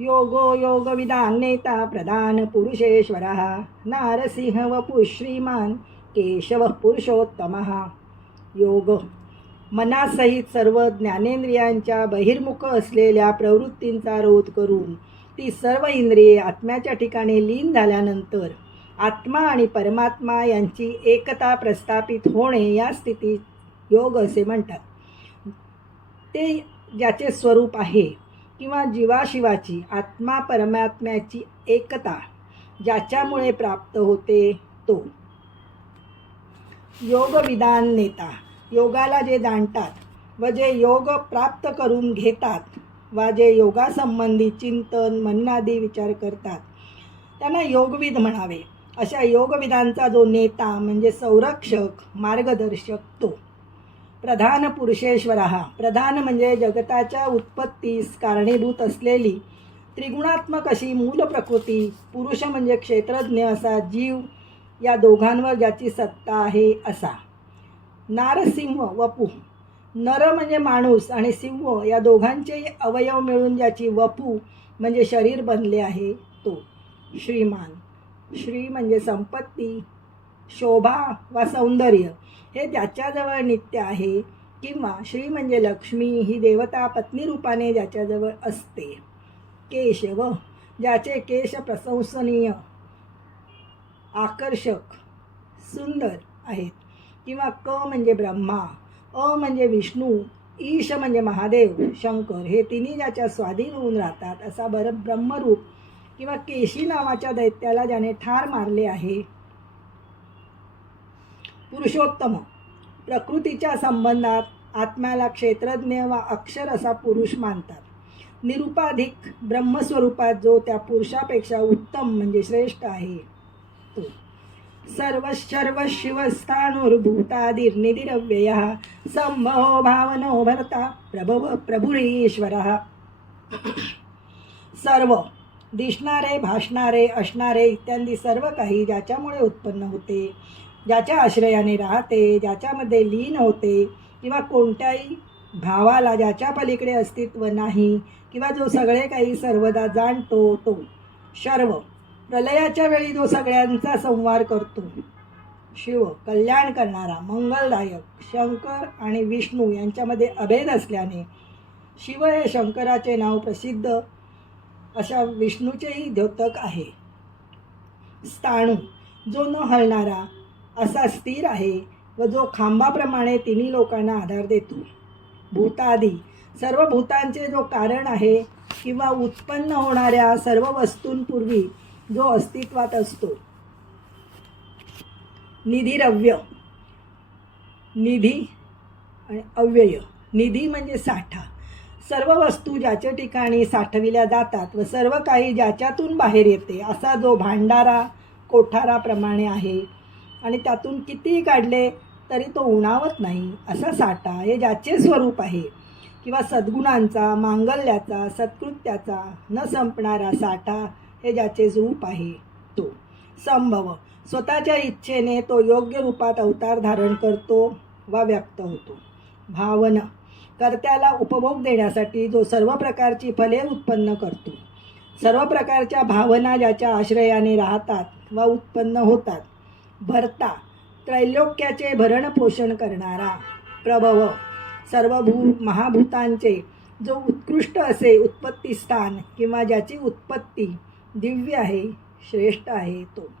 योगो योगविदान नेता प्रधान पुरुषेश्वरः। नारसिंह वपु श्रीमान केशव पुरुषोत्तमः योग मनासहित सर्व ज्ञानेंद्रियांच्या बहिर्मुख असलेल्या प्रवृत्तींचा रोध करून ती सर्व इंद्रिये आत्म्याच्या ठिकाणी लीन झाल्यानंतर आत्मा आणि परमात्मा यांची एकता प्रस्थापित होणे या स्थितीत योग असे म्हणतात. ते ज्याचे स्वरूप आहे किंवा जीवाशिवाची आत्मा परमात्म्याची एकता ज्याच्यामुळे प्राप्त होते तो. योगविधान नेता. योगाला जे जाणतात व जे योग प्राप्त करून घेतात वा जे योगासंबंधी चिंतन मननादी विचार करतात त्यांना योगविद म्हणावे. अशा योगविदांचा जो नेता म्हणजे संरक्षक मार्गदर्शक तो. प्रधान पुरुषेश्वर. हा प्रधान म्हणजे जगताच्या उत्पत्तीस कारणीभूत असलेली. त्रिगुणात्मक अशी मूल प्रकृती. पुरुष म्हणजे क्षेत्रज्ञ असा जीव. या दोघांवर ज्याची सत्ता आहे असा. नारसिंह वपू. नर म्हणजे माणूस आणि सिंह या दोघांचेही अवयव मिळून ज्याची वपू म्हणजे शरीर बनले आहे तो. श्रीमान. श्री म्हणजे संपत्ती. शोभा वा सौंदर्य हे त्याच्याजवळ नित्य आहे किंवा श्री म्हणजे लक्ष्मी ही देवता पत्नी रूपाने ज्याच्याजवळ असते. केशव ज्याचे केश प्रशंसनीय आकर्षक सुंदर आहेत. किंवा क म्हणजे ब्रह्मा अ म्हणजे विष्णू ईश म्हणजे महादेव शंकर हे तिन्ही ज्याच्या स्वाधीन होऊन राहतात असा बरं ब्रह्मरूप किंवा केशी नावाच्या दैत्याला ज्याने ठार मारले आहे. पुरुषोत्तम. प्रकृतीच्या संबंधात आत्म्याला क्षेत्रज्ञ वा अक्षर असा पुरुष मानतात. निरुपाधिक ब्रह्मस्वरूपात जो त्या पुरुषापेक्षा उत्तम म्हणजे श्रेष्ठ आहे तो. सर्व सर्व शिवस्थानुर्भूतादिर्निधिरव्यय संभो भावनो भरता प्रभव प्रभुरीश्वर. सर्व दिसणारे भासणारे असणारे इत्यादी सर्व काही ज्याच्यामुळे उत्पन्न होते ज्याच्या आश्रयाने राहते ज्याच्यामध्ये लीन होते किंवा कोणत्याही भावाला ज्याच्या पलीकडे अस्तित्व नाही किंवा जो सगळे काही सर्वदा जाणतो तो शर्व. प्रलयाच्या वेळी जो सगळ्यांचा संवार करतो शिव कल्याण करणारा मंगलदायक शंकर आणि विष्णू यांच्यामध्ये अभेद असल्याने शिव हे शंकराचे नाव प्रसिद्ध अशा विष्णूचेही द्योतक आहे. स्थाणू जो न हलणारा असा स्थिर आहे व जो खांबाप्रमाणे तिन्ही लोकांना आधार देतो. भूतादी. सर्व भूतांचे जो कारण आहे किंवा उत्पन्न होणाऱ्या सर्व वस्तूंपूर्वी जो अस्तित्वात असतो. निधिरव्य. निधी आणि अव्यय. निधी म्हणजे साठा. सर्व वस्तू ज्याच्या ठिकाणी साठविल्या जातात व सर्व काही ज्याच्यातून बाहेर येते असा जो भांडारा कोठाराप्रमाणे आहे आणि त्यातून कितीही काढले तरी तो उणावत नाही. असा साठा हे ज्याचे स्वरूप आहे किंवा सद्गुणांचा मांगल्याचा सत्कृत्याचा न संपणारा साठा हे ज्याचे रूप आहे तो. संभव. स्वतःच्या इच्छेने तो योग्य रूपात अवतार धारण करतो वा व्यक्त होतो. भावना. कर्त्याला उपभोग देण्यासाठी जो सर्व प्रकारची फले उत्पन्न करतो. सर्व प्रकारच्या भावना ज्याच्या आश्रयाने राहतात वा उत्पन्न होतात. भरता त्रैलोक्याचे भरणपोषण करणारा प्रभव सर्व भू महाभूतांचे जो उत्कृष्ट असे उत्पत्ती स्थान किंवा ज्याची उत्पत्ती दिव्य आहे श्रेष्ठ आहे तो.